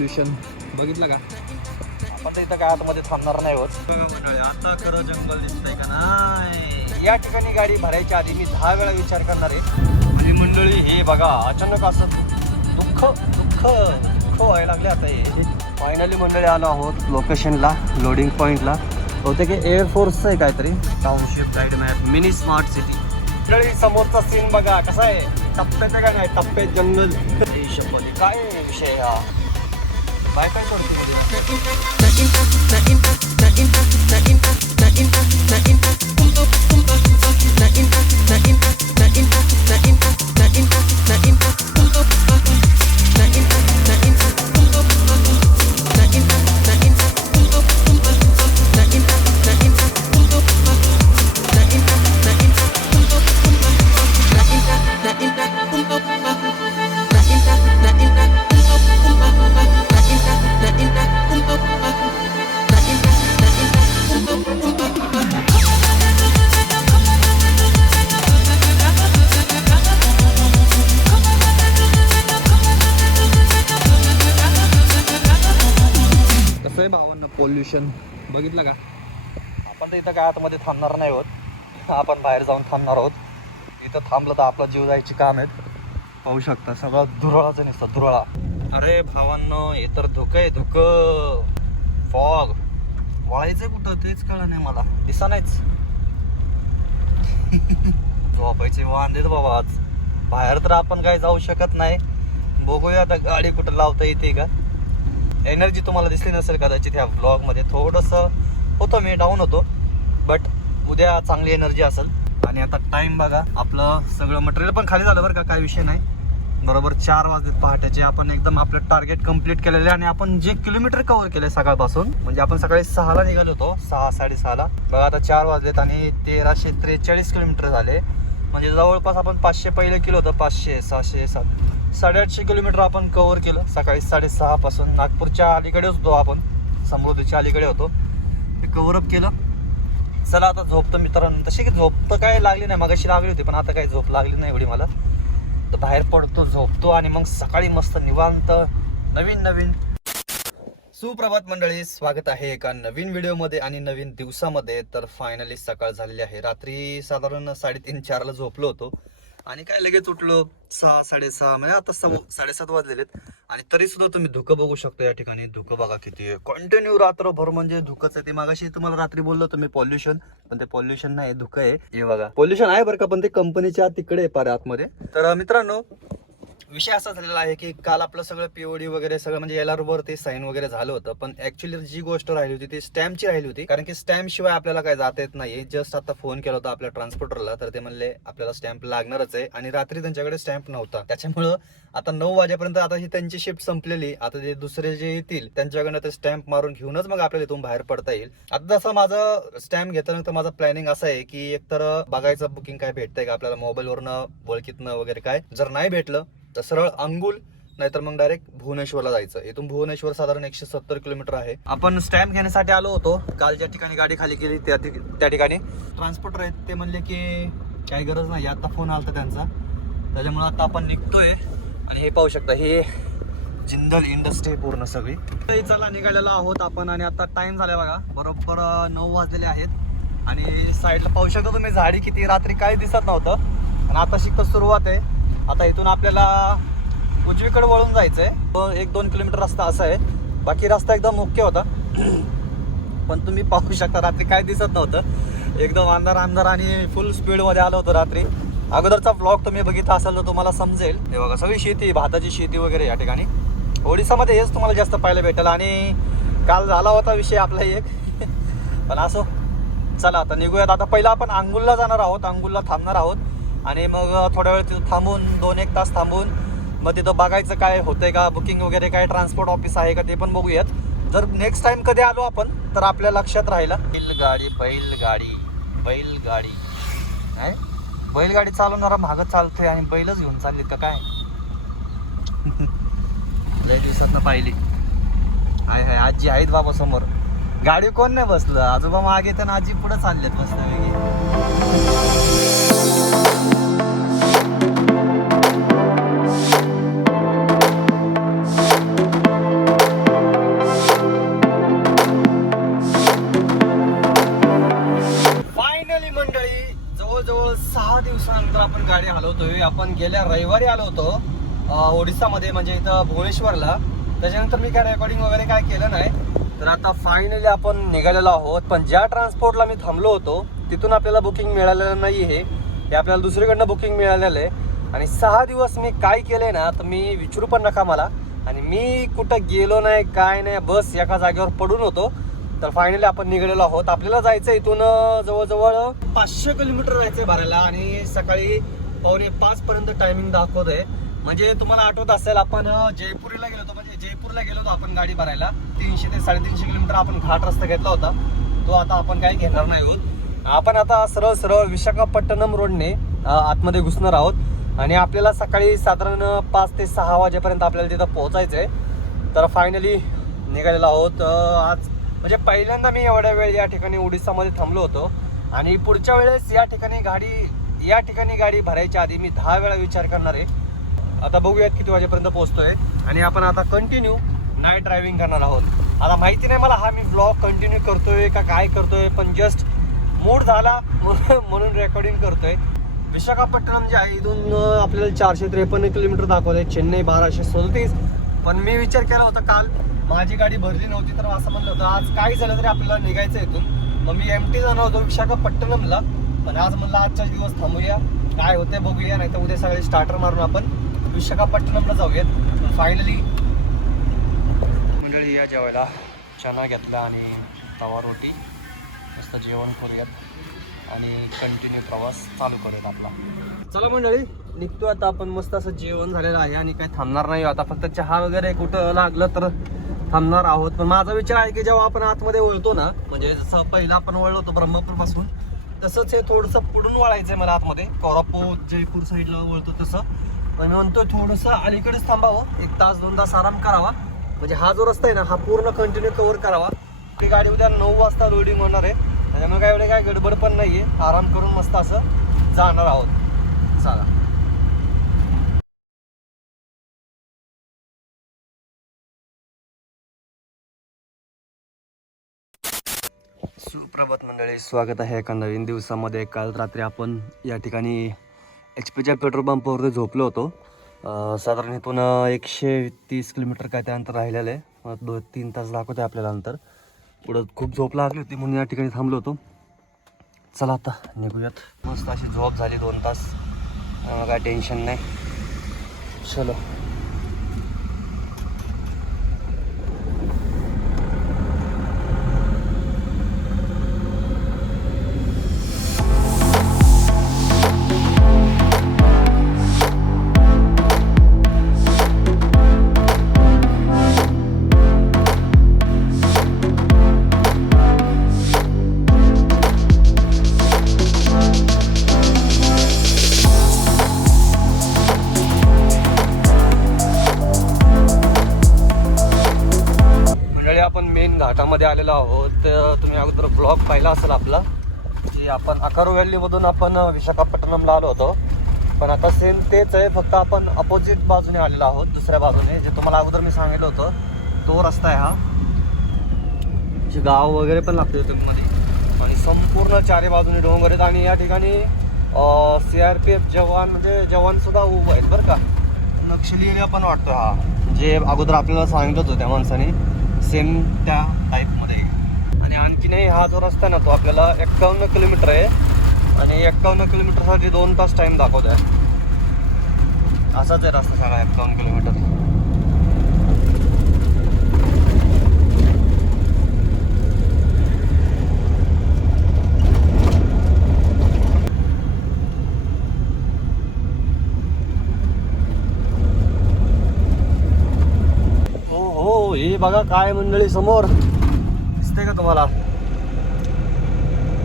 Pollution बघितलं का? आपण तर इथं काय आतमध्ये थांबणार नाही होत. बघा मंडळी, आता खरं जंगल दिसतंय का नाही? या ठिकाणी गाडी भरायच्या आधी मी 10 वेळा विचार करणार आहे. आणि मंडळी हे बघा, अचानक असं दुःख व्हायला लागले आता. हे फायनली मंडळी आलो आहोत लोकेशनला, लोडिंग पॉईंटला. होते की एअरफोर्सचं आहे काहीतरी. Township guide map mini smart city. मंडळी समोरचा सीन बघा कसा आहे. टप्प्यात का नाही, टप्प्यात जंगल. काय विषय हा? काय काय भावांना पोल्युशन बघितलं का? आपण तर इथं काय आतमध्ये थांबणार नाही होत. आपण बाहेर जाऊन थांबणार आहोत. इथं थांबलं तर आपला जीव जायची काम आहेत. पाहू शकता सगळं धुरळाचं नुसतं धुरळा. अरे भावांनो, हे तर धुकं आहे, धुकं. फॉग वळायचंय कुठं तेच कळलं नाही मला. दिसा नाहीच. झोपायचे वांदेत बाबा आज. बाहेर तर आपण काय जाऊ शकत नाही. बघूया आता गाडी कुठं लावता येते का. एनर्जी तुम्हाला दिसली नसेल कदाचित ह्या व्लॉगमध्ये. थोडंसं होतं, मी डाऊन होतो, बट उद्या चांगली एनर्जी असेल. आणि आता टाइम बघा, आपलं सगळं मटेरियल पण खाली झालं बरं का, काय विषय नाही. बरोबर 4 वाजलेत पहाटेचे. आपण एकदम आपलं टार्गेट कंप्लीट केलेलं आहे. आणि आपण जे किलोमीटर कव्हर केले सकाळपासून, म्हणजे आपण सकाळी 6ला निघालो होतो, 6-6:30ला. बघा आता 4 वाजलेत आणि 1343 किलोमीटर झाले. म्हणजे जवळपास आपण 500 पहिलं केलं होतं. 500, 600, 700-800 किलोमीटर आपण कव्हर केलं सकाळी 6:30 पासून. नागपूरच्या अलीकडेच होतो आपण, समृद्धीच्या अलीकडे होतो. ते कव्हरअप केलं. चला आता झोपतो मित्रांनो. तशी की झोप तर काय लागली नाही, मगाशी लागली होती, पण आता काही झोप लागली नाही एवढी मला. तर बाहेर पडतो, झोपतो आणि मग सकाळी मस्त निवांत नवीन. सुप्रभात मंडळी, स्वागत आहे एका नवीन व्हिडिओमध्ये आणि नवीन दिवसामध्ये. तर फायनली सकाळ झालेली आहे. रात्री साधारण 3:30-4ला झोपलो होतो आणि काय लगेच उठलो 6-6:30, म्हणजे आता 7:30 वाजलेलेत. आणि तरी सुद्धा तुम्ही धुकं बघू शकता या ठिकाणी. धुकं बघा किती आहे, कंटिन्यू रात्रभर म्हणजे धुकंच आहे. ते मागाशी तुम्हाला रात्री बोललो होतो मी पॉल्युशन, पण ते पॉल्युशन नाही, धुकं आहे. हे बघा पॉल्युशन आहे बरं का, पण ते कंपनीच्या तिकडे आहे पार आतमध्ये. तर मित्रांनो, विषय असा झालेला आहे की काल आपलं सगळं पीओडी वगैरे सगळं म्हणजे एलआर वर ते साईन वगैरे झालं होतं. पण ऍक्च्युअली जी गोष्ट राहिली होती ती स्टॅम्पची राहिली होती. कारण की स्टॅम्प शिवाय आपल्याला काय जाता येत नाही. जस्ट आता फोन केला होता आपल्या ट्रान्सपोर्टरला, तर ते म्हणले आपल्याला स्टॅम्प लागणारच आहे. आणि रात्री त्यांच्याकडे स्टॅम्प नव्हता. त्याच्यामुळं आता 9 वाजेपर्यंत आता ही त्यांची शिफ्ट संपलेली. आता जे दुसरे जे येतील त्यांच्याकडनं ते स्टॅम्प मारून घेऊनच मग आपल्याला इथून बाहेर पडता येईल. आता जसं माझं स्टॅम्प घेतल्यानंतर माझं प्लॅनिंग असं आहे की एकतर बघायचं बुकिंग काय भेटतंय का आपल्याला मोबाईलवरनं, ओळखीतनं वगैरे काय. जर नाही भेटलं तर सरळ अंगुल, नाहीतर मग डायरेक्ट भुवनेश्वरला जायचं. इथून भुवनेश्वर साधारण 170 किलोमीटर आहे. आपण स्टॅम्प घेण्यासाठी आलो होतो. काल ज्या ठिकाणी गाडी खाली केली त्या ठिकाणी ट्रान्सपोर्टर आहेत, ते म्हणले की काही गरज नाही, आता फोन आला त्यांचा. त्याच्यामुळे आता आपण निघतोय. आणि हे पाहू शकता, हे जिंदल इंडस्ट्री पूर्ण सगळी. चला निघालेलो आहोत आपण. आणि आता टाइम झालाय बघा, बरोबर 9 वाजलेले आहेत. आणि साईडला पाहू शकता तुम्ही झाडी किती. रात्री काही दिसत नव्हतं आणि आता शिकत सुरुवात आहे. आता इथून आपल्याला उजवीकडे वळून जायचंय. 1-2 किलोमीटर रस्ता असा आहे. बाकी रस्ता एकदम ओके होता. पण तुम्ही पाहू शकता रात्री काय दिसत नव्हतं. एकदम अंधार आणि फुल स्पीड मध्ये आलो होतो रात्री. अगोदरचा ब्लॉग तुम्ही बघितला असाल तर तुम्हाला समजेल. हे बघा सगळी शेती, भाताची शेती वगैरे या ठिकाणी. ओडिसामध्ये हेच तुम्हाला जास्त पाहायला भेटेल. आणि काल झाला होता विषय आपला एक, पण असो. चला आता निघूयात. आता पहिला आपण अंगुलला जाणार आहोत, अंगुलला थांबणार आहोत. आणि मग थोड्या वेळ तिथं थांबून 2-1 तास थांबून मग तिथं बघायचं काय होतंय का, बुकिंग वगैरे काय, ट्रान्सपोर्ट ऑफिस आहे का ते पण बघूयात. जर नेक्स्ट टाइम कधी आलो आपण तर आपल्या लक्षात राहिला. बैलगाडी काय, बैलगाडी चालवणारा मागं चालतोय आणि बैलच घेऊन चाललीत का काय. लय दिवसात पाहिली. हाय आजी आहेत बाबा समोर. गाडी कोण नाही बसलं, आजोबा मागे तर आजी पुढे चाललेत बसलं. जवळजवळ 6 दिवसानंतर आपण गाडी हलवतोय. आपण गेल्या रविवारी आलो होतो ओडिसामध्ये, म्हणजे इथं भुवनेश्वरला. त्याच्यानंतर मी काय रेकॉर्डिंग वगैरे काय केलं नाही. तर आता फायनली आपण निघालेलो आहोत. पण ज्या ट्रान्सपोर्टला मी थांबलो होतो तिथून आपल्याला बुकिंग मिळालेलं नाही आहे, हे आपल्याला दुसरीकडनं बुकिंग मिळालेलं आहे. आणि 6 दिवस मी काय केलंय ना तर मी विचारू पण नका मला. आणि मी कुठं गेलो नाही काय नाही, बस एका जागेवर पडून होतो. तर फायनली आपण निघालेलो आहोत. आपल्याला जायचं इथून जवळजवळ 500 किलोमीटर जायचंय भरायला. आणि सकाळी 4:45 पर्यंत टायमिंग दाखवतोय. म्हणजे तुम्हाला आठवत असेल आपण जयपूरला गेलो होतो, म्हणजे जयपूरला गेलो होतो आपण गाडी भरायला. 300 ते 350 किलोमीटर आपण घाट रस्ता घेतला होता, तो आता आपण काही घेणार नाही आहोत. आपण आता सरळ सरळ विशाखापट्टणम रोडने आतमध्ये घुसणार आहोत. आणि आपल्याला सकाळी साधारण 5 ते 6 वाजेपर्यंत आपल्याला तिथं पोहोचायचं आहे. तर फायनली निघालेलो आहोत. आज म्हणजे पहिल्यांदा मी एवढ्या वेळ या ठिकाणी ओडिसामध्ये थांबलो होतो. आणि पुढच्या वेळेस या ठिकाणी गाडी भरायच्या आधी मी 10 वेळा विचार करणार आहे. आता बघूयात किती वाजेपर्यंत पोहोचतोय. आणि आपण आता कंटिन्यू नाईट ड्रायव्हिंग करणार आहोत. आता माहिती नाही मला हा मी ब्लॉग कंटिन्यू करतोय का काय करतोय, पण जस्ट मूड झाला म्हणून रेकॉर्डिंग करतोय. विशाखापट्टणम जे आहे इथून आपल्याला 453 किलोमीटर दाखवले, चेन्नई 1237. पण मी विचार केला होता काल, माझी गाडी भरली नव्हती तर असं म्हणलं होतं आज काय झालं तरी आपल्याला निघायचं इथून. मग मी एमटी जाणार होतो विशाखापट्टणमला, पण आज म्हणलं आजच्याच दिवस थांबूया, काय होते बघूया, नाही तर उद्या सगळे स्टार्टर मारून आपण विशाखापट्टणमला जाऊयात. फायनली मंडळी या जेवायला चना घेतला आणि तवा रोटी, मस्त जेवण करूयात आणि कंटिन्यू प्रवास चालू करूयात आपला. चला मंडळी निघतो आता आपण. मस्त असं जेवण झालेलं आहे आणि काही थांबणार नाही आता, फक्त चहा वगैरे कुठं लागलं तर थांबणार आहोत. पण माझा विचार आहे की जेव्हा आपण आतमध्ये वळतो ना, म्हणजे जसं पहिलं आपण वळलो होतो ब्रह्मपूर पासून, तसंच हे थोडंसं पुढून वळायचं आहे मला आतमध्ये, कोल्हापूर जयपूर साईडला वळतो तसं. पण मी म्हणतो थोडंसं अलीकडेच थांबावं, 1 तास 2 तास आराम करावा, म्हणजे हा जो रस्ता आहे ना हा पूर्ण कंटिन्यू कव्हर करावा. ती गाडी उद्या 9 वाजता लोडिंग होणार आहे, त्याच्यामुळे काय एवढे काय गडबड पण नाही आहे, आराम करून मस्त असं जाणार आहोत. चला सुप्रभात मंडळी, स्वागत आहे एका नवीन दिवसामध्ये. काल रात्री आपण या ठिकाणी HP पेट्रोल पंपावरती झोपलो होतो. साधारण इथून 130 किलोमीटर काय त्यानंतर राहिलेलं आहे. 2-3 तास दाखवते आपल्याला अंतर. पुढं खूप झोप लागली होती म्हणून या ठिकाणी थांबलो होतो. चला आता निघूयात. मस्त अशी झोप झाली 2 तास, काय टेन्शन नाही. चलो घाटामध्ये आलेलो आहोत. तुम्ही अगोदर ब्लॉग पाहिला असेल आपला, की आपण अकारू व्हॅलीमधून आपण विशाखापट्टणमला आलो होतो. पण आता सेम तेच आहे, फक्त आपण अपोजिट बाजूने आलेलो आहोत, दुसऱ्या बाजूने. जे तुम्हाला अगोदर मी सांगितलं होतं तो रस्ता आहे हा. जे गाव वगैरे पण लागते मध्ये, आणि संपूर्ण चारी बाजूने डोंगर आहेत. आणि या ठिकाणी CRPF जवान, म्हणजे जवानसुद्धा उभं आहेत बरं का. नक्षली एरिया पण वाटतो हा, जे अगोदर आपल्याला सांगितलं होतं त्या माणसाने, सेम त्या टाईपमध्ये. आणि आणखीनही हा जो रस्ता आहे ना तो आपल्याला 51 किलोमीटर आहे, आणि 51 किलोमीटरसाठी 2 तास टाईम दाखवत आहे. असाच आहे रस्ता सगळा 51 किलोमीटर. हे बघा काय मंडळी समोर दिसते का तुम्हाला,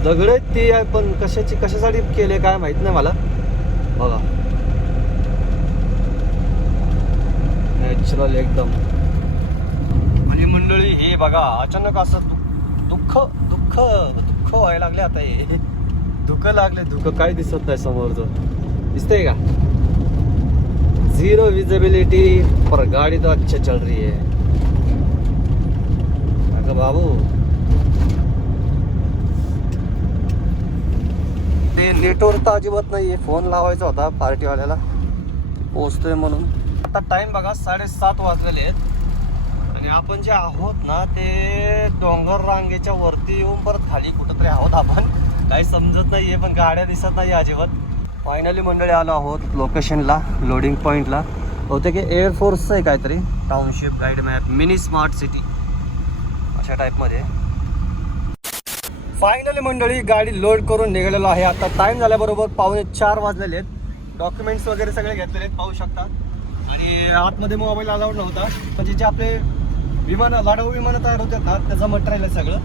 दगड आहेत ते, पण कशासाठी केले काय माहित नाही मला. बघा नॅचरल एकदम. आणि मंडळी हे बघा अचानक असं दुःख व्हायला लागले. आता हे धुकं लागले, धुकं काय दिसत नाही समोरचं, दिसतंय का. 0 विजिबिलिटी पर गाड़ी तो अच्छा चल रही है बाबू. ते हे नेटवर्क तर अजिबात नाही आहे. फोन लावायचा होता पार्टीवाल्याला पोहोचतोय म्हणून. आता टाइम बघा 7:30 वाजलेले आहेत आणि आपण जे आहोत ना ते डोंगर रांगेच्या वरती येऊन परत खाली कुठंतरी आहोत आपण. काही समजत नाही आहे पण गाड्या दिसत नाही अजिबात. फायनली मंडळी आलो आहोत लोकेशनला, लोडिंग पॉईंटला. होते की एअरफोर्सचं आहे काहीतरी, township guide map mini smart city अशा टाईपमध्ये. फायनली मंडळी गाडी लोड करून निघालेलो आहे. आता टाईम झाल्याबरोबर 3:45 वाजलेले आहेत. डॉक्युमेंट्स वगैरे सगळे घेतलेले आहेत पाहू शकता. आणि आतमध्ये मोबाईल अलाउड नव्हता. म्हणजे जे आपले लढाऊ विमानं तयार होतात ना त्याचं मटेरियल आहे सगळं.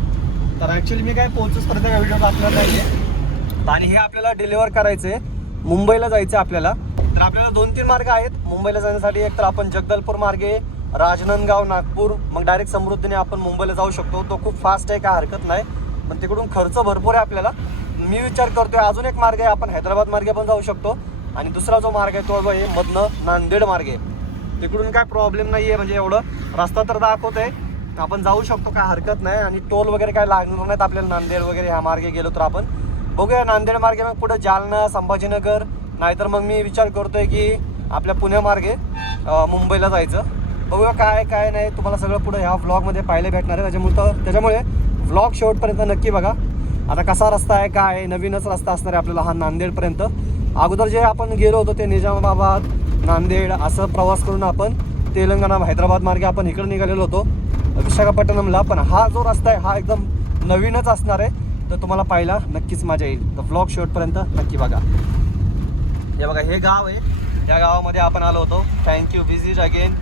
तर ॲक्च्युली मी काय पोहोचूच प्रत्येक व्हिडिओ आपल्याला नाही आहे. आणि हे आपल्याला डिलिव्हर करायचं आहे. मुंबईला जायचं आहे आपल्याला. तर आपल्याला 2-3 मार्ग आहेत मुंबईला जाण्यासाठी. एक तर आपण जगदलपूर मार्गे, राजनांदगाव, नागपूर, मग डायरेक्ट समृद्धीने आपण मुंबईला जाऊ शकतो. तो खूप फास्ट आहे, काय हरकत नाही. पण तिकडून खर्च भरपूर आहे आपल्याला. मी विचार करतोय अजून एक मार्ग आहे, आपण हैदराबाद मार्गे पण जाऊ शकतो. आणि दुसरा जो मार्ग आहे तो आहे मधनं नांदेड मार्गे. तिकडून काय प्रॉब्लेम नाही आहे, म्हणजे एवढं रस्ता तर दाखवत आहे, आपण जाऊ शकतो, काय हरकत नाही. आणि टोल वगैरे काय लागणार नाहीत आपल्याला नांदेड वगैरे ह्या मार्गे गेलो तर. आपण बघूया नांदेड मार्गे मग पुढे जालना, संभाजीनगर, नाहीतर मग मी विचार करतोय की आपल्या पुण्यामार्गे मुंबईला जायचं. बघूया काय काय नाही, तुम्हाला सगळं पुढे ह्या व्लॉगमध्ये पाहायला भेटणार आहे. त्याच्यामुळे व्लॉग शेवटपर्यंत नक्की बघा. आता कसा रस्ता आहे, काय आहे, नवीनच रस्ता असणार आहे आपल्याला हा नांदेडपर्यंत. अगोदर जे आपण गेलो होतो ते निजामाबाद, नांदेड असं प्रवास करून आपण तेलंगणा, हैदराबाद मार्गे आपण इकडे निघालेलो होतो विशाखापट्टणमला. पण हा जो रस्ता आहे हा एकदम नवीनच असणार आहे. तर तुम्हाला पाहायला नक्कीच मजा येईल. तर व्लॉग शेवटपर्यंत नक्की बघा. हे बघा हे गाव आहे, त्या गावामध्ये आपण आलो होतो. Thank you. Visit again.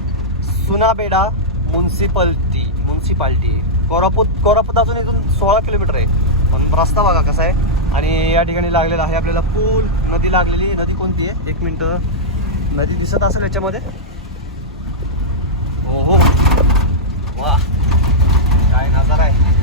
Sunabeda municipality Koraput अजून इथून 16 किलोमीटर आहे. पण रस्ता बघा कसा आहे. आणि या ठिकाणी लागलेला आहे आपल्याला पूल. नदी लागलेली. नदी कोणती आहे, 1 मिनटं. नदी दिसत असेल याच्यामध्ये. हो हो, वा काय नजारा आहे.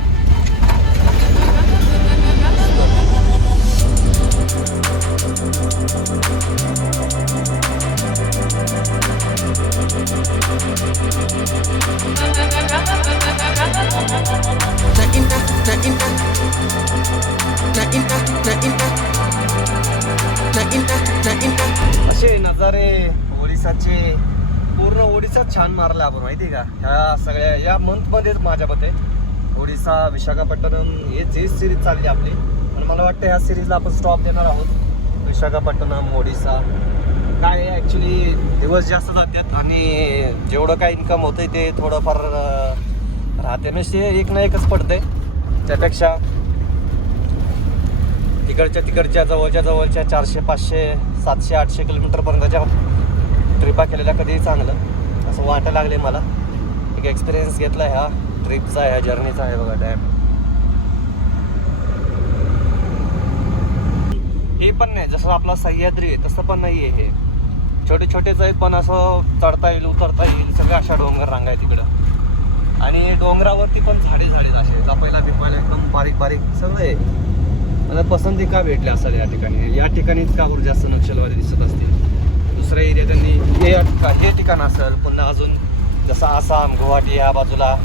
असे नजारे ओडिसाचे. पूर्ण ओडिसाच छान मारलं आपण, माहिती का. ह्या सगळ्या या मंथमध्येच माझ्या मते ओडिसा, विशाखापट्टणम हेच सिरीज चालली आपली. आणि मला वाटतं ह्या सिरीजला आपण स्टॉप देणार आहोत. विशाखापट्टणम, ओडिसा. काय आहे ॲक्च्युली दिवस जास्त जातात आणि जेवढं काय इन्कम होतं आहे ते थोडंफार राहते. म्हणजे एक ना एकच पडतंय. त्यापेक्षा तिकडच्या जवळच्या 400, 500, 700, 800 किलोमीटरपर्यंतच्या ट्रिपा केलेल्या कधीही चांगलं असं वाटायला लागले मला. एक एक्सपिरियन्स घेतला ह्या ट्रिपचा, ह्या जर्नीचा आहे. बघा डॅम हे पण नाही जसं आपला सह्याद्री आहे तसं पण नाही आहे. हे छोटे छोटेच आहेत पण असं चढता येईल, उतरता येईल. सगळ्या अशा डोंगर रांगा आहे तिकडं. आणि डोंगरावरती पण झाडे असे जपायला बिपायला एकदम बारीक बारीक सगळं आहे. मला पसंती का भेटली असेल या ठिकाणी. या ठिकाणीच का जास्त नक्षलवादी दिसत असतील. दुसऱ्या एरिया त्यांनी हे ठिकाण असेल. पुन्हा अजून जसं आसाम, गुवाहाटी या बाजूला,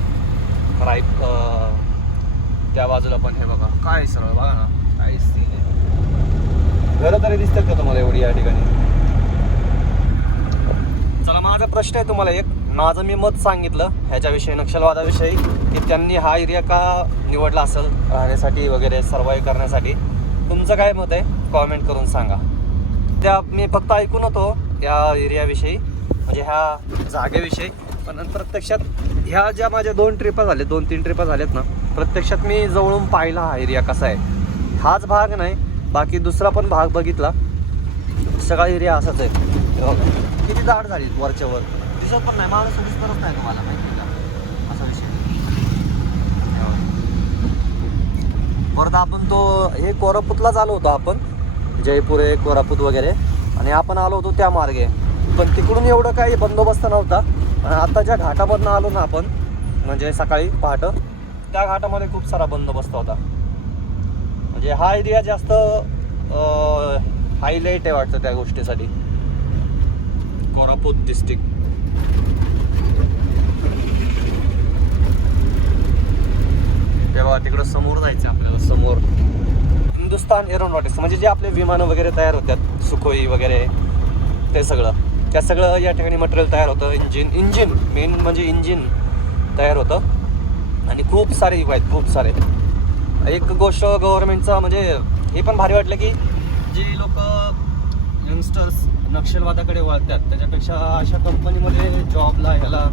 त्या बाजूला पण हे बघा काय सरळ बघा ना काय सीन आहे. घरं तरी दिसतात का तुम्हाला एवढी या ठिकाणी. चला माझा प्रश्न आहे तुम्हाला एक. माझं मी मत सांगितलं ह्याच्याविषयी, नक्षलवादाविषयी, की त्यांनी हा एरिया का निवडला असेल राहण्यासाठी वगैरे, सर्वाईव्ह करण्यासाठी. तुमचं काय मत आहे कॉमेंट करून सांगा. त्या मी फक्त ऐकून होतो या एरियाविषयी, म्हणजे ह्या जागेविषयी. पण प्रत्यक्षात ह्या ज्या माझ्या 2 ट्रिपा झाल्या, 2-3 ट्रिपा झाल्यात ना, प्रत्यक्षात मी जवळून पाहिला हा एरिया कसा आहे. हाच भाग नाही, बाकी दुसरा पण भाग बघितला. सगळा एरिया असाच आहे. किती दाट झाली वरच्यावर दिसत पण नाही. मला दिसतच नाही तुम्हाला, माहिती का असा विषय. परत आपण तो हे कोरापूतलाच आलो होतो आपण, जयपूर आहे, कोरापूत वगैरे. आणि आपण आलो होतो त्या मार्गे. पण तिकडून एवढं काही बंदोबस्त नव्हता. आणि आता ज्या घाटामधनं आलो ना आपण, म्हणजे सकाळी पहाटं, त्या घाटामध्ये खूप सारा बंदोबस्त होता. म्हणजे हा एरिया जास्त हायलाईट आहे वाटतं त्या गोष्टीसाठी. कोरापूत डिस्ट्रिक्ट. तेव्हा तिकडं समोर जायचं आपल्याला. समोर हिंदुस्तान एरोनॉटिक्स म्हणजे जे आपले विमानं वगैरे तयार होतात, सुखोई वगैरे ते सगळं, त्या सगळं या ठिकाणी मटेरियल तयार होतं. इंजिन मेन म्हणजे इंजिन तयार होतं आणि खूप सारे आहेत, खूप सारे. एक गोष्ट गव्हर्नमेंटचा म्हणजे हे पण भारी वाटलं की जे लोक यंगस्टर्स नक्षलवादाकडे वळतात त्याच्यापेक्षा अशा कंपनीमध्ये जॉबला ह्याला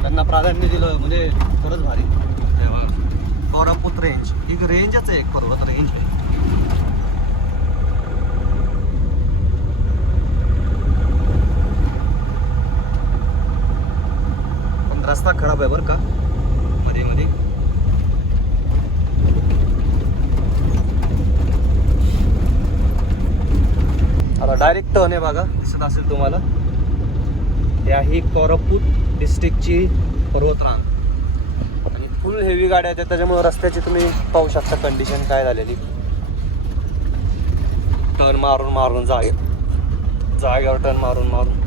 त्यांना प्राधान्य दिलं म्हणजे खरंच भारी. कोरापूत रेंज एक रेंजच आहे, एक पर्वत रेंज आहे. पण रस्ता खराब आहे बरं का मध्ये मध्ये. आता डायरेक्ट टर्न आहे बघा, दिसत असेल तुम्हाला. ही आहे कोरापूत डिस्ट्रिक्टची पर्वतरांग आणि फुल हेवी गाड्या आहेत त्याच्यामुळे रस्त्याची तुम्ही पाहू शकता कंडिशन काय झालेली. टर्न मारून मारून जागेवर टर्न मारून मारून.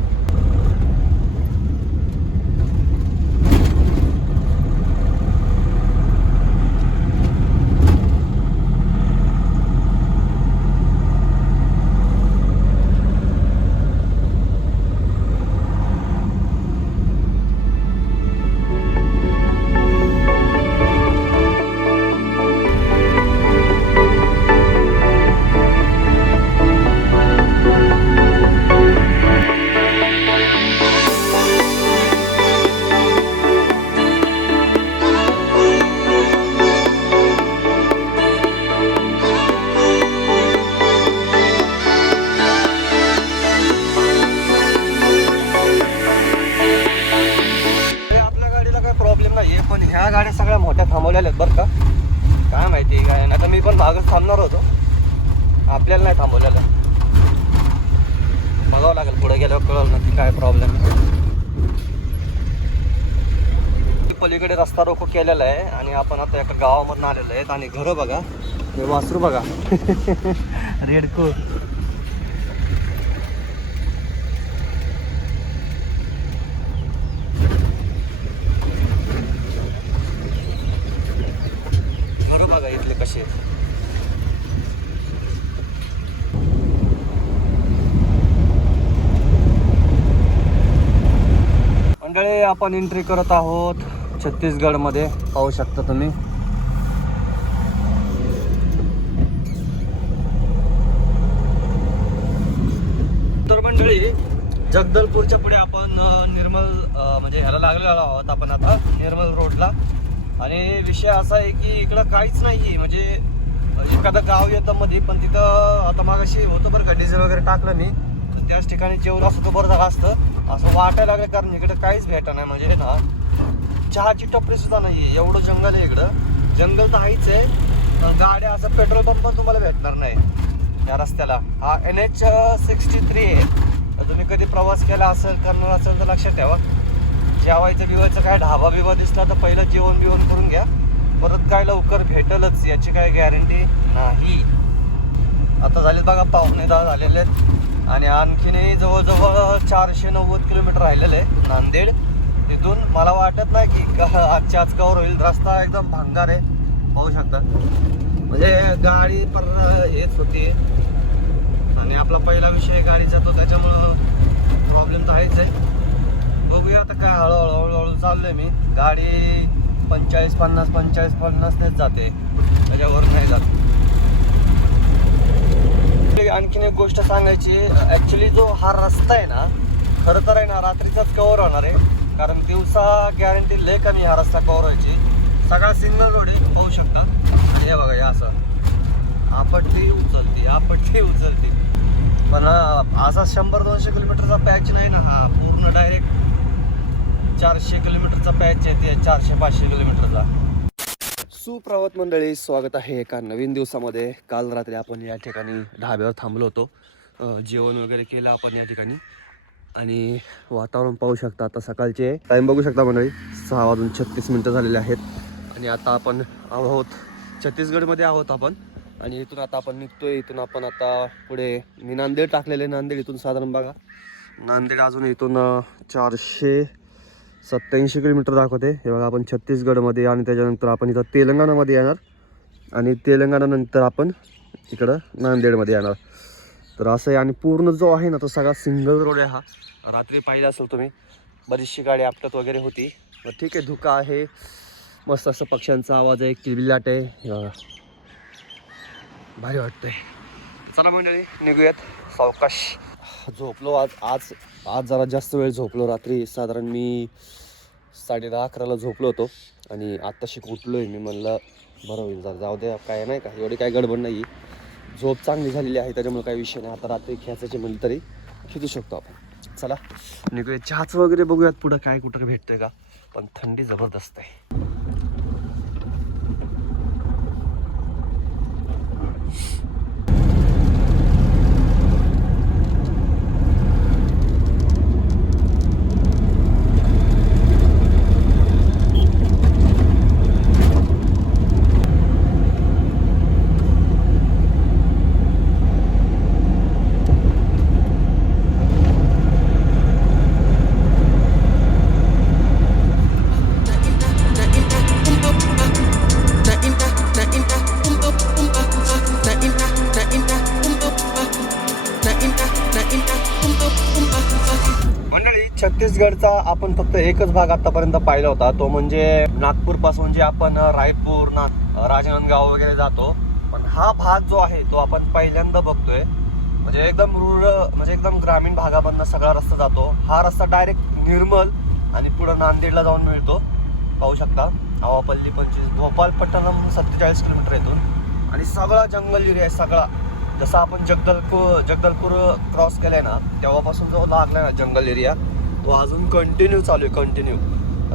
पण ह्या गाड्या सगळ्या मोठ्या थांबवलेल्या आहेत बरं का. काय माहिती काय, आता मी पण मागच थांबणार होतो, आपल्याला नाही थांबवलेलं. बघावं लागेल पुढे गेल्यावर कळलं नक्की काय प्रॉब्लेम. पलीकडे रस्ता रोको केलेला आहे आणि आपण आता एका गावामधून आलेलो आहेत. आणि घरं बघा, हे वासरू बघा रेडको. इथले कसे मंडळी. आपण एंट्री करत आहोत छत्तीसगड मध्ये, पाहू शकता तुम्ही. तर मंडळी जगदलपूरच्या पुढे आपण निर्मल म्हणजे ह्याला लागलेलो आहोत आपण आता निर्मल रोडला. आणि विषय असा आहे की इकडं काहीच नाही, म्हणजे एखादं गाव येतं मध्ये, पण तिथं आता मागाशी होतं बरं का, डिझेल वगैरे टाकलं मी तर त्याच ठिकाणी जेवण असं बरं झालं असतं असं वाटायला लागलं. कारण इकडं काहीच भेटत नाही, म्हणजे ना चहाची टपरी सुद्धा नाही आहे, एवढं जंगल आहे इकडं. जंगल तर आहेच आहे, गाड्या असं पेट्रोल पंप पण तुम्हाला भेटणार नाही या रस्त्याला. हा NH63 आहे. तुम्ही कधी प्रवास केला असेल, करणार असेल तर लक्षात ठेवा. जेवायचं बिवायचं काय ढाबा बिबा दिसला तर पहिलं जेवण बिवण करून घ्या, परत काय लवकर भेटलच याची काय गॅरंटी नाही. आता झालेत बघा 9:15 झालेले आहेत आणि आणखीनही जवळजवळ 490 किलोमीटर राहिलेलं आहे नांदेड. तिथून मला वाटत नाही की आजच्या आज कवर होईल. रस्ता एकदम भांगार आहे, पाहू शकता. म्हणजे गाडी पर हेच होती आणि आपला पहिला विषय गाडीचा तो, त्याच्यामुळं प्रॉब्लेम तर आहेच आहे. बघूया आता काय, हळूहळू चाललोय मी. गाडी 45-50 नेच जाते, त्याच्यावर नाही जात. आणखीन एक गोष्ट सांगायची, ॲक्च्युली जो हा रस्ता आहे ना खरं तर आहे ना रात्रीचाच कव्हर होणार आहे, कारण दिवसा गॅरंटी लय कमी हा रस्ता कव्हर व्हायची. सगळा सिंगल रोड आहे, पाहू शकता. आणि हे बघा हे असं आपटती उचलती. पण असा 100-200 किलोमीटरचा पॅच नाही ना, हा पूर्ण डायरेक्ट 400 किलोमीटरचा पॅच आहे, 400-500 किलोमीटरचा. सुप्रभात मंडळी, स्वागत आहे एका नवीन दिवसामध्ये. काल रात्री आपण या ठिकाणी ढाब्यावर थांबलो होतो, जेवण वगैरे केलं आपण या ठिकाणी. आणि वातावरण पाहू शकता. आता सकाळचे टाईम बघू शकता मंडळी, 6:36 झालेले आहेत. आणि आता आपण आहोत छत्तीसगडमध्ये आहोत आपण. आणि इथून आता आपण निघतोय. इथून आपण आता पुढे मी नांदेड टाकलेले, नांदेड इथून साधारण बघा, नांदेड अजून इथून 487 किलोमीटर दाखवते. हे बघा आपण छत्तीसगडमध्ये. आणि त्याच्यानंतर आपण इथं तेलंगणामध्ये येणार आणि तेलंगणानंतर आपण इकडं नांदेडमध्ये येणार. तर असं आहे. आणि पूर्ण जो आहे ना तो सगळा सिंगल रोड आहे हा. रात्री पाहिलं असेल तुम्ही, बरीचशी गाडी आपटत वगैरे होती. ठीक आहे, धुका आहे, मस्त असं पक्ष्यांचा आवाज आहे, किलबिलाट आहे, भारी वाटतंय. चला मंडळी निघूयात सावकाश. झोपलो आज जरा जास्त वेळ झोपलो. रात्री साधारण मी 10:30-11ला झोपलो होतो आणि आत्ताशी उठलो आहे. मी म्हणलं बरं होईल, जरा जाऊ द्या, काय नाही का एवढी काय गडबड नाही. झोप चांगली झालेली आहे त्याच्यामुळे काही विषय नाही. आता रात्री खेचायची म्हणलं तरी खिचू शकतो आपण. चला निघूया. चहाचं वगैरे बघूयात पुढं काय कुठं भेटतंय का. पण थंडी जबरदस्त आहे. छत्तीसगडचा आपण फक्त एकच भाग आतापर्यंत पाहिला होता, तो म्हणजे नागपूर पासून जे आपण रायपूर राजनांदगाव वगैरे जातो. पण हा भाग जो आहे तो आपण पहिल्यांदा बघतोय. म्हणजे एकदम रूरल, म्हणजे एकदम ग्रामीण भागामधनं सगळा रस्ता जातो. हा रस्ता डायरेक्ट निर्मल आणि पुढं नांदेडला जाऊन मिळतो. पाहू शकता आवापल्ली 25, भोपाळपट्टणम 47 किलोमीटर येथून. आणि सगळा जंगल एरिया आहे सगळा. जसं आपण जगदलपूर क्रॉस केलाय ना तेव्हापासून जो लागलाय ना जंगल एरिया तो अजून कंटिन्यू चालू आहे, कंटिन्यू.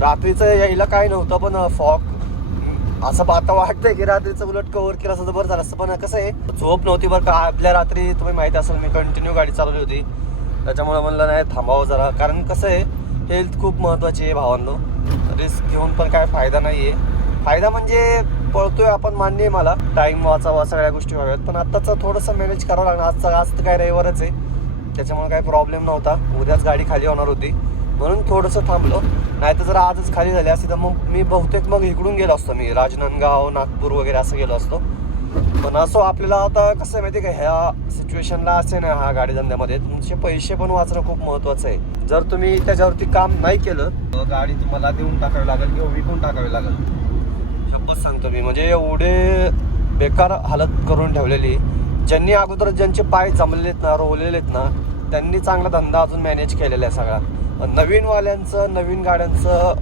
रात्रीचं यायला काय नव्हतं, पण फॉग असं आता वाटतंय की रात्रीचं उलट कव्हर केलं असं तर बरं झालं असतं. पण कसं आहे, झोप नव्हती बरं का. आदल्या रात्री तुम्ही माहिती असेल मी कंटिन्यू गाडी चालवली होती, त्याच्यामुळे म्हणलं नाही थांबावं जरा. कारण कसं आहे, हेल्थ खूप महत्त्वाची आहे भावांनो. रिस्क घेऊन पण काय फायदा नाही आहे. फायदा म्हणजे पळतोय आपण, मान्य आहे मला, टाईम वाचावा, सगळ्या गोष्टी व्हाव्यात. पण आत्ताचं थोडंसं मॅनेज करावं लागणार. आज तर काय रविवारच आहे, त्याच्यामुळे काही प्रॉब्लेम नव्हता. उद्याच गाडी खाली होणार होती म्हणून थोडंसं थांबलो. नाही तर जर आजच खाली झाली असती तर मग मी बहुतेक मग इकडून गेलो असतो, मी राजनांदगाव नागपूर वगैरे असं गेलो असतो. पण असं आपल्याला आता कसं आहे माहिती आहे का, ह्या सिच्युएशनला असे ना हा गाडी धंद्यामध्ये तुमचे पैसे पण वाचणं खूप महत्त्वाचं आहे. जर तुम्ही त्याच्यावरती काम नाही केलं तर गाडी तुम्हाला देऊन टाकावी लागेल किंवा विकून टाकावी लागेल. शपथ सांगतो मी, म्हणजे एवढे बेकार हालत करून ठेवलेली. ज्यांनी अगोदर ज्यांचे पाय जमलेलेत ना, रोवलेलेत ना, त्यांनी चांगला धंदा अजून मॅनेज केलेला आहे सगळा. नवीनवाल्यांचं, नवीन गाड्यांचं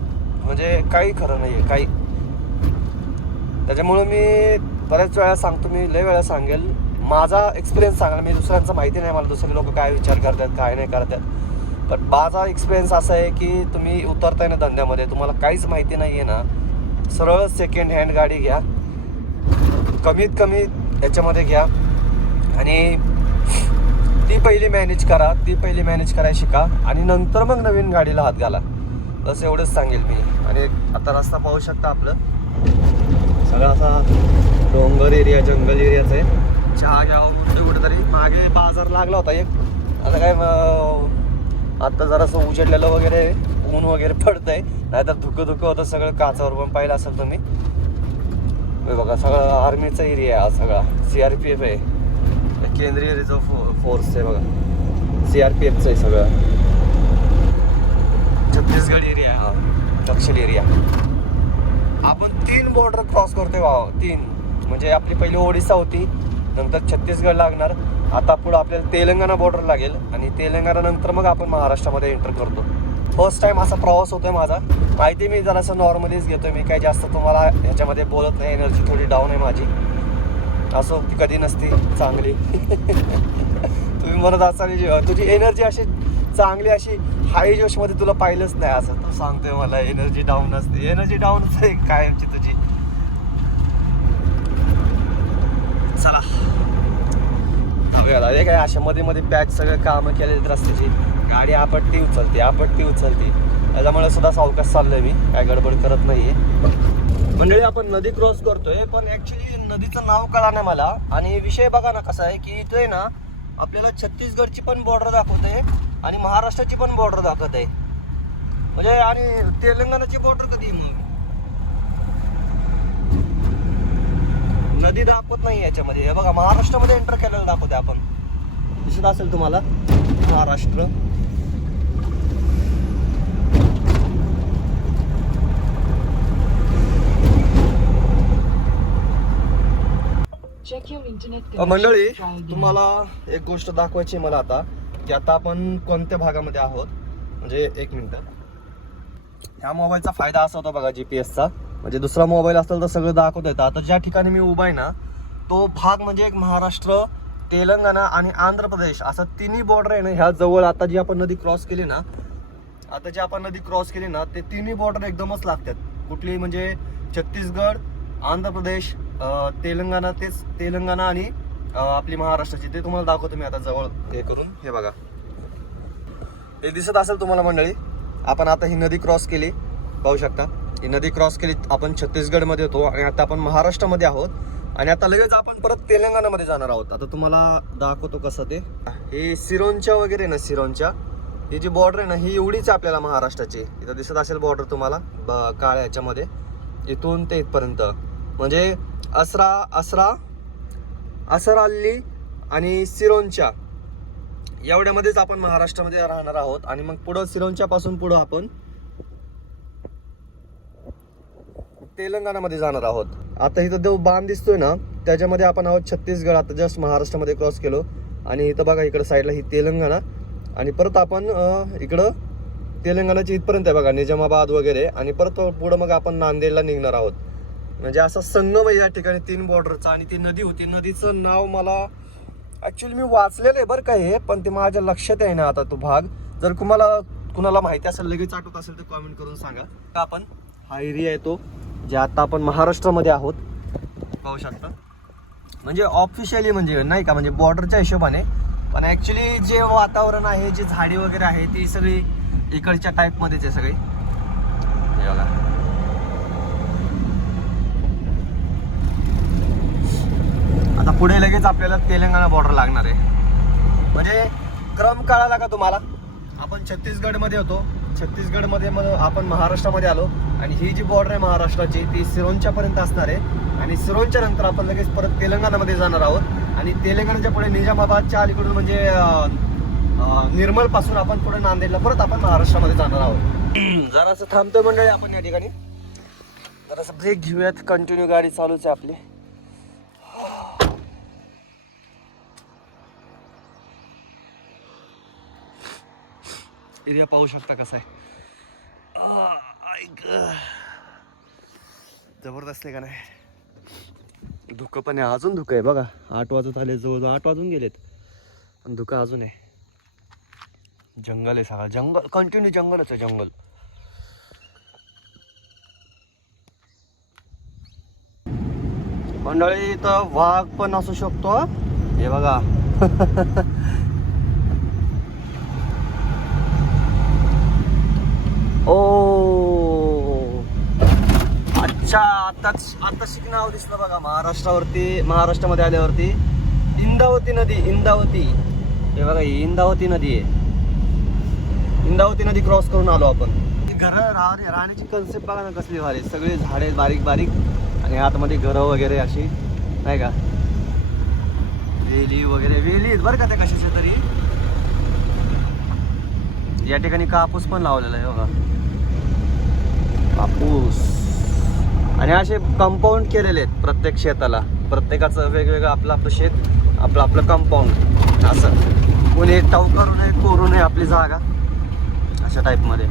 म्हणजे काही खरं नाही आहे काही. त्याच्यामुळं मी बऱ्याच वेळा सांगतो, मी लय वेळा सांगेल, माझा एक्सपिरियन्स सांगाल मी. दुसऱ्यांचं माहिती नाही मला, दुसरे लोक काय विचार करतात काय नाही करतात. पण माझा एक्सपिरियन्स असा आहे की तुम्ही उतरताय ना धंद्यामध्ये, तुम्हाला काहीच माहिती नाही आहे ना, सरळ सेकंड हँड गाडी घ्या, कमीत कमी याच्यामध्ये घ्या आणि ती पहिली मॅनेज करायला शिका आणि नंतर मग नवीन गाडीला हात घाला. बस एवढंच सांगेल मी. आणि आता रस्ता पाहू शकता आपलं सगळा असा डोंगर एरिया, जंगल एरियाच आहे. चहा घ्यावं कुठेतरी. मागे बाजार लागला होता एक, आता काय आत्ता जरासं उजेडलेलं वगैरे, ऊन वगैरे पडतंय, नाहीतर धुकं होतं सगळं. काचावर पण पाहिलं असेल तुम्ही, बघा सगळं आर्मीचा एरिया आहे हा सगळा. CRPF आहे, केंद्रीय रिझर्व्ह फोर्स आहे बघा, CRPFचं आहे सगळं. छत्तीसगड एरिया आहे हा, नक्षल एरिया. आपण 3 बॉर्डर क्रॉस करतोय भाव, 3. म्हणजे आपली पहिली ओडिसा होती, नंतर छत्तीसगड लागणार, आता पुढं आपल्याला तेलंगणा बॉर्डर लागेल आणि तेलंगणा नंतर मग आपण महाराष्ट्रामध्ये एंटर करतो. फर्स्ट टाइम असा प्रवास होतोय माझा. माहिती मी जरासं नॉर्मलीच घेतोय, मी काही जास्त तुम्हाला ह्याच्यामध्ये बोलत नाही. एनर्जी थोडी डाऊन आहे माझी, असो ती कधी नसती चांगली. तुम्ही म्हणत असाल तुझी एनर्जी अशी चांगली, अशी हाय जोशमध्ये तुला पाहिलंच नाही, असं तू सांगतोय मला एनर्जी डाऊन असते. एनर्जी डाऊनच आहे कायमची तुझी. चला थांबूया. काय अशा मध्ये पॅच सगळं कामं केलेली रस्त्याची, गाडी आपटती उचलती, त्याच्यामुळे सुद्धा सावकाश चाललोय मी, काय गडबड करत नाहीये. मंडळी आपण नदी क्रॉस करतोय, पण ऍक्च्युली नदीचं नाव कळा नाही मला. आणि विषय बघा ना कसा आहे की इथे ना आपल्याला छत्तीसगडची पण बॉर्डर दाखवते आणि महाराष्ट्राची पण बॉर्डर दाखवते, म्हणजे आणि तेलंगणाची बॉर्डर कधी मग नदी दाखवत नाही याच्यामध्ये. हे बघा महाराष्ट्रामध्ये एंटर केलेलं दाखवते आपण. दिसत असेल तुम्हाला महाराष्ट्र. मंडळी तुम्हाला एक गोष्ट दाखवायची मला आता, की आता आपण कोणत्या भागामध्ये आहोत. म्हणजे एक मिनिट. ह्या मोबाईलचा फायदा असा होता बघा GPS चा, म्हणजे दुसरा मोबाईल असेल तर सगळं दाखवता येतं. आता ज्या ठिकाणी मी उभा आहे ना तो भाग म्हणजे एक महाराष्ट्र, तेलंगणा आणि आंध्र प्रदेश असं तिन्ही बॉर्डर आहे ना ह्या जवळ. आता जी आपण नदी क्रॉस केली ना, ते तिन्ही बॉर्डर एकदमच लागतात. कुठली म्हणजे छत्तीसगड, आंध्र प्रदेश, तेलंगणा आणि आपली महाराष्ट्राची. ते तुम्हाला दाखवतो मी आता जवळ हे करून. हे बघा हे दिसत असेल तुम्हाला मंडळी. आपण आता ही नदी क्रॉस केली, पाहू शकता. ही नदी क्रॉस केली आपण छत्तीसगडमध्ये होतो आणि आता आपण महाराष्ट्रामध्ये आहोत. आणि आता लगेच आपण परत तेलंगणामध्ये जाणार आहोत. आता तुम्हाला दाखवतो कसं ते. हे सिरोंचा वगैरे ना, सिरोंचा ही जी बॉर्डर आहे ना ही एवढीच आपल्याला महाराष्ट्राची. इथं दिसत असेल बॉर्डर तुम्हाला काळ्या ह्याच्यामध्ये, इथून ते इथपर्यंत. म्हणजे असराल्ली आणि सिरोंचा एवढ्यामध्येच आपण महाराष्ट्रामध्ये राहणार आहोत. आणि मग पुढं सिरोंचा पासून पुढं आपण तेलंगणामध्ये जाणार आहोत. आता इथं जो बांध दिसतोय ना त्याच्यामध्ये आपण आहोत छत्तीसगड. आता जस्ट महाराष्ट्रामध्ये क्रॉस केलो आणि इथं बघा इकडं साईडला ही तेलंगणा. आणि परत आपण इकडं तेलंगणाची इथपर्यंत आहे बघा, निजामाबाद वगैरे. आणि परत पुढं मग आपण नांदेडला निघणार आहोत. म्हणजे असा संगम आहे या ठिकाणी 3 बॉर्डरचा. आणि ती नदी होती, नदीचं नाव मला ॲक्च्युली मी वाचलेलं आहे बरं का हे, पण ते माझ्या लक्षात आहे ना आता तो भाग. जर कुणाला माहिती असेल, लगेच आठवत असेल तर कॉमेंट करून सांगा. आपण हा एरिया आहे तो जे आता आपण महाराष्ट्रामध्ये आहोत, पाहू शकता. म्हणजे ऑफिशियली म्हणजे नाही का, म्हणजे बॉर्डरच्या हिशोबाने. पण ॲक्च्युली जे वातावरण आहे, जी झाडी वगैरे आहे ती सगळी इकडच्या टाईपमध्येच आहे सगळी. हे बघा आता पुढे लगेच आपल्याला तेलंगणा बॉर्डर लागणार आहे. म्हणजे क्रम कळाला का तुम्हाला. आपण छत्तीसगडमध्ये होतो, छत्तीसगडमध्ये मग आपण महाराष्ट्रामध्ये आलो. आणि ही जी बॉर्डर आहे महाराष्ट्राची ती सिरोंचा पर्यंत असणार आहे. आणि सिरोंच्या नंतर आपण लगेच परत तेलंगणामध्ये जाणार आहोत. आणि तेलंगणाच्या पुढे निजामाबादच्या अलीकडून म्हणजे निर्मल पासून आपण पुढे नांदेडला परत आपण महाराष्ट्रामध्ये जाणार आहोत. जरासं थांबतोय मंडळी आपण या ठिकाणी, जरासं ब्रेक घेऊयात. कंटिन्यू गाडी चालूच आहे आपली. एरिया पाहू शकता कसा आहे. जबरदस्त आहे का नाही. धुकं पण आहे, अजून धुकं आहे बघा. 8 वाजत आले, जवळजवळ 8 वाजून गेलेत पण धुकं अजून आहे. जंगल आहे सगळं, जंगल कंटिन्यू जंगलच आहे, जंगल. मंडळी इथं वाघ पण असू शकतो. हे बघा ओ अच्छा, आता नाव दिसलं बघा महाराष्ट्रामध्ये आल्यावरती. इंदावती नदी, इंदावती. हे बघा ही इंदावती नदी आहे. इंदावती नदी क्रॉस करून आलो आपण. घरं राहण्याची कन्सेप्ट बघा ना कसली भारी. सगळे झाडे बारीक बारीक आणि आतमध्ये घरं वगैरे अशी नाही का. वेली वगैरे, वेली बरं का त्या कशाच्या तरी. या ठिकाणी कापूस पण लावलेला आहे बघा, कापूस. आणि असे कंपाऊंड केलेले आहेत प्रत्येक शेताला. प्रत्येकाचं वेगवेगळं आपलं शेत, आपलं कंपाऊंड. असं कोणी टाऊ करू नये, कोरू नये आपली जागा, अशा टाईपमध्ये.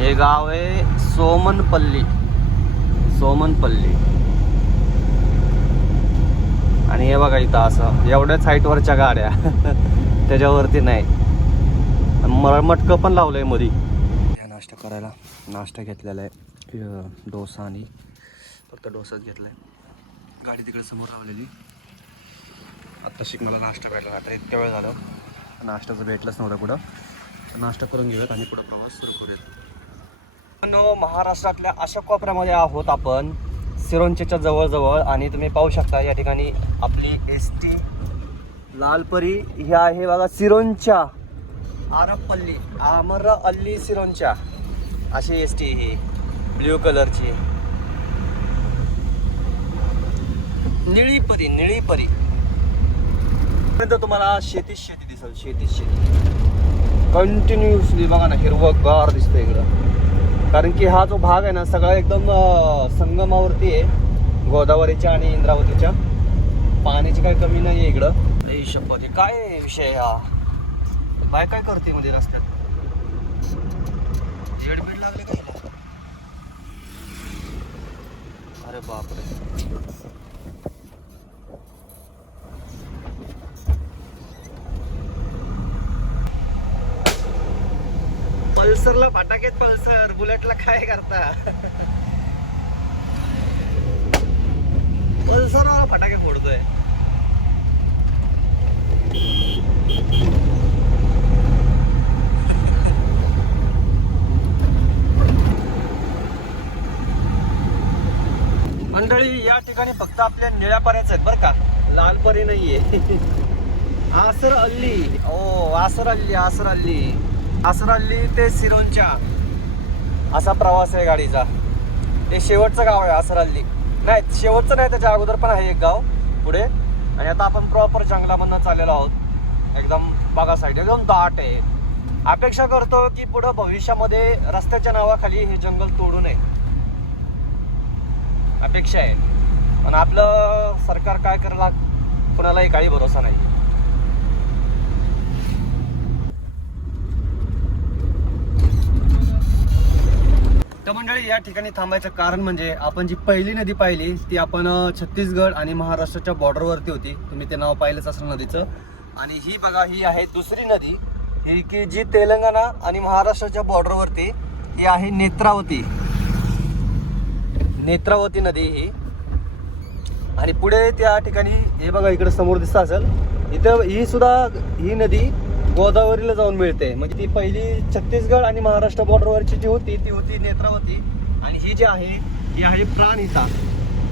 हे गाव आहे सोमनपल्ली. आणि हे बघा इथं असं एवढ्याच हाईटवरच्या गाड्या त्याच्यावरती नाही. मटकं पण लावलंय मध्ये. नाश्ता करायला नाश्ता घेतलेला आहे, डोसा. आणि फक्त डोसाच घेतलाय. गाडी तिकडे समोर लावलेली. आत्ता शिक मला नाश्ता भेटला. आता इतक्या वेळ झालं नाश्त्याचं भेटलंच नव्हतं कुठं. नाश्ता करून घेऊयात आणि पुढं प्रवास सुरू करूयात. पण महाराष्ट्रातल्या अशा कोपऱ्यामध्ये आहोत आपण, सिरोंचेच्या जवळजवळ. आणि तुम्ही पाहू शकता या ठिकाणी आपली ST लालपरी ही आहे बघा. सिरोंचा आमरअल्ली सिरोंचा अशी ST ही ब्ल्यू कलरची. निळी परी तुम्हाला शेती दिसेल, शेती कंटिन्युअसली बघा ना, हिरवगार दिसतं इकडं. कारण की हा जो भाग आहे ना सगळा एकदम संगमावरती आहे, गोदावरीच्या आणि इंद्रावतीच्या. पाण्याची काही कमी नाही आहे इकडं. शपथ, काय विषय हा? बाय काय करते मध्ये रस्त्यात? जेडबीड लागले का हिला? अरे बापरे. पल्सरला फटाकेत, पल्सर बुलेटला काय करता? पल्सरला फटाके फोडतोय. मंडळी, या ठिकाणी फक्त आपल्या निळ्या पऱ्याच आहेत बरं का, लाल परी नाहीये. आसर अल्ली ते सिरोंचा असा प्रवास आहे गाडीचा. ते शेवटचं गाव आहे आसर अल्ली. नाही, शेवटचं नाही, त्याच्या अगोदर पण आहे एक गाव पुढे. आणि आता आपण प्रॉपर जंगलामधनं चाललेलो आहोत. एकदम बागा साईड एकदम दाट आहे. अपेक्षा करतो की पुढं भविष्यामध्ये रस्त्याच्या नावाखाली हे जंगल तोडू नये, अपेक्षा आहे. पण आपलं सरकार काय करायला कुणालाही काही भरोसा नाही. तर मंडळी, या ठिकाणी थांबायचं कारण म्हणजे आपण जी पहिली नदी पाहिली ती आपण छत्तीसगड आणि महाराष्ट्राच्या बॉर्डरवरती होती. तुम्ही ते नाव पाहिलंच असेल नदीचं. आणि ही बघा, ही आहे दुसरी नदी, ही की जी तेलंगणा आणि महाराष्ट्राच्या बॉर्डरवरती, ही आहे नेत्रावती नदी ही. आणि पुढे त्या ठिकाणी हे बघा, इकडे समोर दिसत असेल, इथं ही नदी गोदावरीला जाऊन मिळते. म्हणजे ती पहिली छत्तीसगड आणि महाराष्ट्र बॉर्डरवरची जी होती ती होती नेत्रावती. आणि ही जी आहे ही आहे प्राणहिता,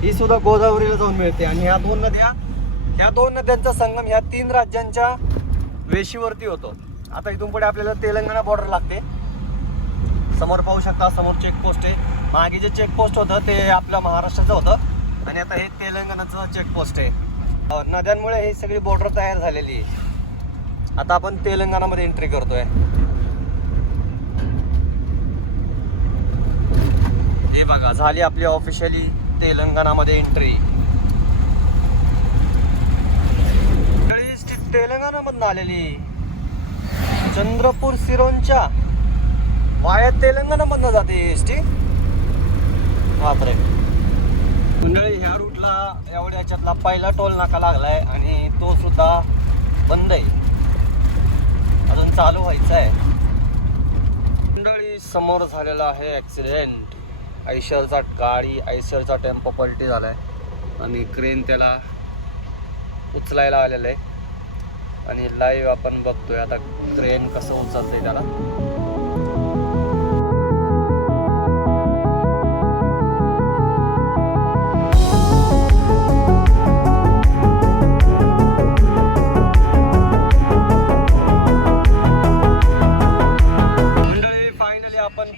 ही सुद्धा गोदावरीला जाऊन मिळते. आणि ह्या दोन नद्यांचा संगम ह्या 3 राज्यांच्या वेशीवरती होतो. आता इथून पुढे आपल्याला तेलंगणा बॉर्डर लागते. समोर पाहू शकता, समोर चेकपोस्ट आहे. मागे जे चेकपोस्ट होतं ते आपल्या महाराष्ट्राचं होतं आणि आता हे तेलंगणाचं चेकपोस्ट आहे. नद्यांमुळे ही सगळी बॉर्डर तयार झालेली आहे. आता आपण तेलंगणामध्ये एंट्री करतोय. हे बघा, झाली आपली ऑफिशियली तेलंगणामध्ये एंट्री. तेलंगणामधून आलेली चंद्रपूर सिरोंचा वाया तेलंगणामधनं जाते एसटी. बापरे. मंडळी, ह्या रूटला एवढ्या याच्यातला पहिला टोल नाका लागलाय आणि तो सुद्धा बंद आहे, अजून चालू व्हायचा आहे. मंडळी, समोर झालेला आहे ॲक्सिडेंट. आयशरचा टेम्पो पलटी झालाय आणि क्रेन त्याला उचलायला आलेलं आहे. आणि लाईव्ह आपण बघतोय आता क्रेन कसं उचलतंय त्याला.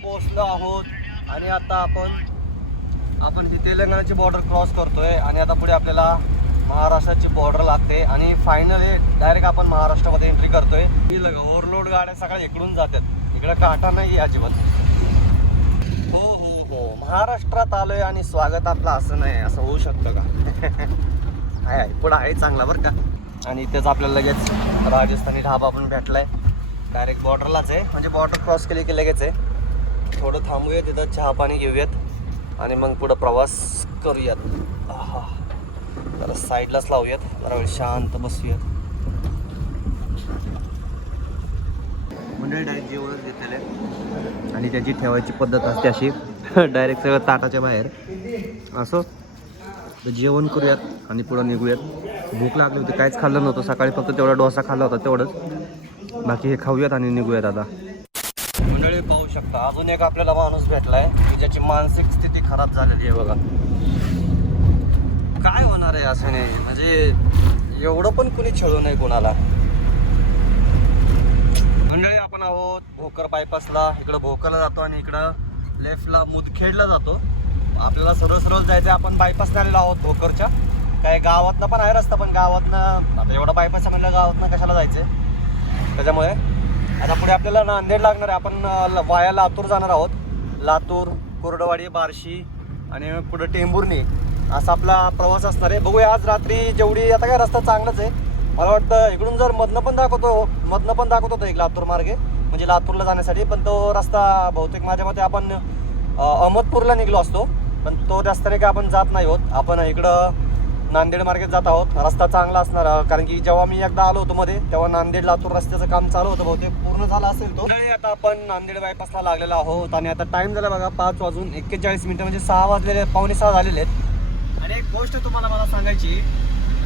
पोहोचलो आहोत आणि आता आपण ही तेलंगणाची बॉर्डर क्रॉस करतोय आणि आता पुढे आपल्याला महाराष्ट्राची बॉर्डर लागते आणि फायनली डायरेक्ट आपण महाराष्ट्रामध्ये एंट्री करतोय. ओव्हरलोड गाड्या सगळ्या इकडून जातात, इकडे काटा नाही अजिबात. हो, महाराष्ट्रात आलोय आणि स्वागत आपलं असं नाही, असं होऊ शकतं का? आहे पुढं आहे चांगला बरं का. आणि इथेच आपल्याला लगेच राजस्थानी ढाबा पण भेटलाय. डायरेक्ट बॉर्डरलाच आहे, म्हणजे बॉर्डर क्रॉस केली की लगेच आहे. थोडं थांबूयात, तिथं चहा पाणी घेऊयात आणि मग पुढं प्रवास करूयात. जरा साईडलाच लावूयात, जरा वेळ शांत बसूयात. मंडळी, डायरेक्ट जेवणच घेतलेलं आहे आणि त्याची ठेवायची पद्धत असते अशी, डायरेक्ट सगळं ताटाच्या बाहेर असं. तर जेवण करूयात आणि पुढं निघूयात. भूक लागली होती, काहीच खाल्लं नव्हतं सकाळी, फक्त तेवढा डोसा खाल्ला होता तेवढंच. बाकी हे खाऊयात आणि निघूयात आता. मंडळी, पाहू शकता अजून एक आपल्याला माणूस भेटलाय की ज्याची मानसिक स्थिती खराब झालेली आहे बघा. काय होणार आहे असं नाही, म्हणजे एवढं पण कुणी छळू नाही कोणाला. मंडळी, आपण आहोत भोकर बायपासला. इकडं भोकरला जातो आणि इकडं लेफ्टला मुदखेडला जातो. आपल्याला सरळ जायचं. आपण बायपासने आलेलो आहोत भोकरच्या काय गावातनं पण आहे रस्ता, पण गावातनं आता एवढा बायपास म्हणलं गावातनं कशाला जायचं, त्याच्यामुळे आता पुढे आपल्याला नांदेड लागणार आहे. आपण वाया लातूर जाणार आहोत. लातूर, कुर्डवाडी, बार्शी आणि पुढे टेंभुर्णी असा आपला प्रवास असणार आहे. बघूया आज रात्री जेवढी, आता काय रस्ता चांगलाच आहे मला वाटतं. इकडून जर मधनं पण दाखवत होतं एक लातूर मार्गे, म्हणजे लातूरला जाण्यासाठी, पण तो रस्ता बहुतेक माझ्या मते आपण अहमदपूरला निघलो असतो, पण तो रस्त्याने काय आपण जात नाही होत. आपण इकडं नांदेड मार्गेत जात आहोत. रस्ता चांगला असणार, कारण की जेव्हा मी एकदा आलो होतो मध्ये, तेव्हा नांदेड लातूर रस्त्याचं काम चालू होतं, बहुतेक पूर्ण झाला असेल तो. आता आपण नांदेड बायपासला लागलेला आहोत आणि आता टाइम झाला बघा 5:41, म्हणजे 6 वाजलेले, 5:45 झालेले आहेत. आणि एक गोष्ट तुम्हाला मला सांगायची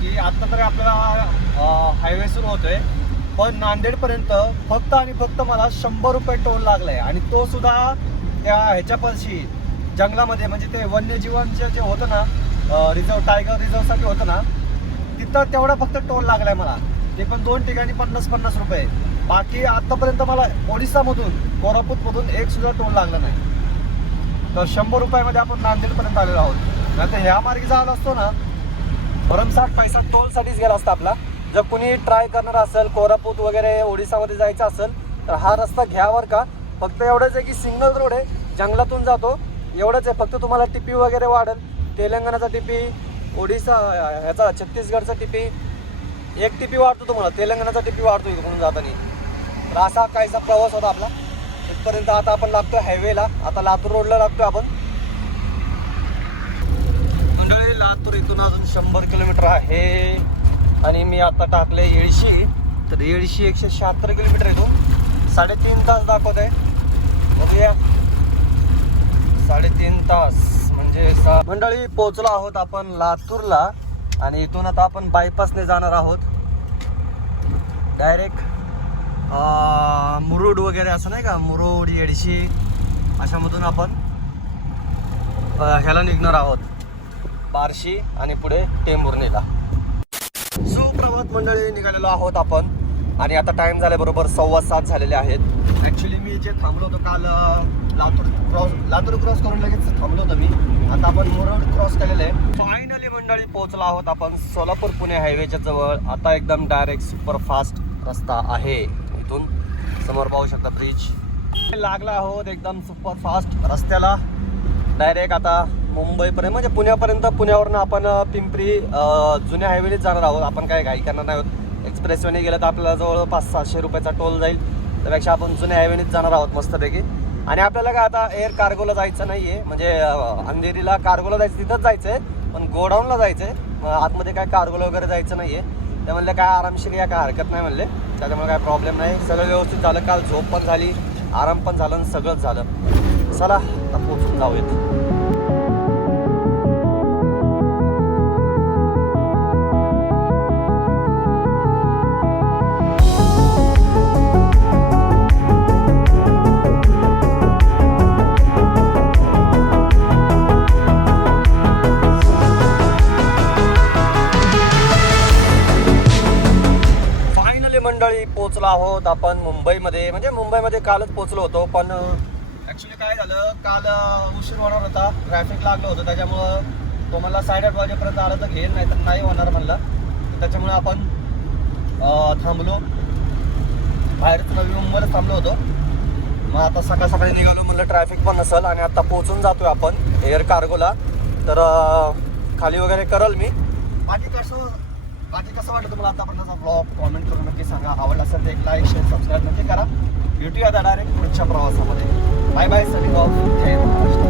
की आता तरी आपल्याला हायवे सुरू होतोय, पण नांदेडपर्यंत फक्त आणि फक्त मला 100 रुपये टोल लागलाय. आणि तो सुद्धा त्या ह्याच्यापाशी जंगलामध्ये, म्हणजे ते वन्यजीवांचे जे होतं ना, रिझर्व, टायगर रिझर्वसाठी होतं ना, तिथं तेवढा फक्त टोल लागलाय मला. ते पण 2 ठिकाणी 50-50 रुपये. बाकी आतापर्यंत मला ओडिसामधून, कोरापूटमधून एक सुद्धा टोल लागला नाही. तर 100 रुपयामध्ये आपण नांदेडपर्यंत आलेलो आहोत. नाही तर ह्या मार्गी झाला असतो ना, भरमसाठ पैसा टोलसाठीच गेला असता आपला. जर कुणी ट्राय करणार असेल, कोरापूट वगैरे ओडिसामध्ये जायचं असेल, तर हा रस्ता घ्यावर का. फक्त एवढंच आहे की सिंगल रोड आहे, जंगलातून जातो, एवढंच आहे. फक्त तुम्हाला टिपी वगैरे वाढेल, तेलंगणाचा टिपी, ओडिसा ह्याचा छत्तीसगडचा टिपी, एक टिपी वाढतो तुम्हाला, तेलंगणाचा टिपी वाढतो इकडून जाताना. तर असा काहीसा प्रवास होता आपला इथपर्यंत. आता आपण लागतोय हायवेला, आता लातूर रोडला लागतोय आपण. मंडळी, लातूर इथून अजून 100 किलोमीटर आहे आणि मी आता टाकले येडशी. तर येडशी 176 किलोमीटर येतो, 3.5 तास दाखवत आहे. बघूया, 3.5 तास म्हणजे मंडळी पोहोचलो आहोत आपण लातूरला. आणि इथून आता आपण बायपासने जाणार आहोत डायरेक्ट मुरुड वगैरे, असं नाही का, मुरुड, येडशी अशामधून आपण ह्याला निघणार आहोत, बार्शी आणि पुढे टेंभुर्णीला. सुप्रभात मंडळी, निघालेलो आहोत आपण. आणि आता टाइम झाला बरोबर 7:15 झालेले आहेत. ॲक्च्युली मी जे थांबलो होतो काल लातूर क्रॉस करून लगेच थांबलो होतो मी. आता आपण मुरुड क्रॉस केलेलं आहे. फायनली मंडळी पोहोचलो आहोत आपण सोलापूर पुणे हायवेच्या जवळ. आता एकदम डायरेक्ट सुपर फास्ट रस्ता आहे. इथून समोर पाहू शकता ब्रिज लागला आहोत, एकदम सुपर फास्ट रस्त्याला डायरेक्ट आता मुंबईपर्यंत, म्हणजे पुण्यापर्यंत. पुण्यावरनं आपण पिंपरी जुन्या हायवेनेच जाणार आहोत. आपण काय घाई करणार नाही आहोत. एक्सप्रेसवेने गेलं तर आपल्याला जवळपास 700 रुपयाचा टोल जाईल, त्यापेक्षा आपण जुन्या हायवेनेच जाणार आहोत मस्तपैकी. आणि आपल्याला काय आता एअर कार्गोला जायचं नाही आहे, म्हणजे अंधेरीला कार्गोला जायचं, तिथंच जायचं आहे, पण गोडाऊनला जायचं आहे. आतमध्ये काय कार्गोला वगैरे जायचं नाही आहे. ते म्हणले काय आरामशीर या, काय हरकत नाही म्हणले, त्याच्यामुळे काय प्रॉब्लेम नाही. सगळं व्यवस्थित झालं. काल झोप पण झाली, आराम पण झालं आणि सगळंच झालं. चला आता पोहोचून जाऊयात. मंडळी पोहोचलो आहोत आपण मुंबईमध्ये, म्हणजे मुंबईमध्ये कालच पोहोचलो होतो. पण ॲक्च्युली काय झालं, काल उशीर होणार होता, ट्रॅफिक लागलं होतं, त्याच्यामुळं तो मला 8:30 वाजेपर्यंत आलं तर घेईल, नाही तर नाही होणार म्हणलं. त्याच्यामुळे आपण थांबलो बाहेर, नवी मुंबईला थांबलो होतो. मग आता सकाळी निघालो, म्हणलं ट्रॅफिक पण नसेल. आणि आता पोहोचून जातोय आपण एअर कार्गोला. तर खाली वगैरे करल मी. बाकी कसं वाटलं तुम्हाला आतापर्यंतचा ब्लॉग, कॉमेंट करून नक्की सांगा. आवडला असेल तर एक लाईक, शेअर, सबस्क्राईब नक्की करा. भेटूया आता डायरेक्ट पुढच्या प्रवासामध्ये. बाय बाय, सगळी जय महाराष्ट्र.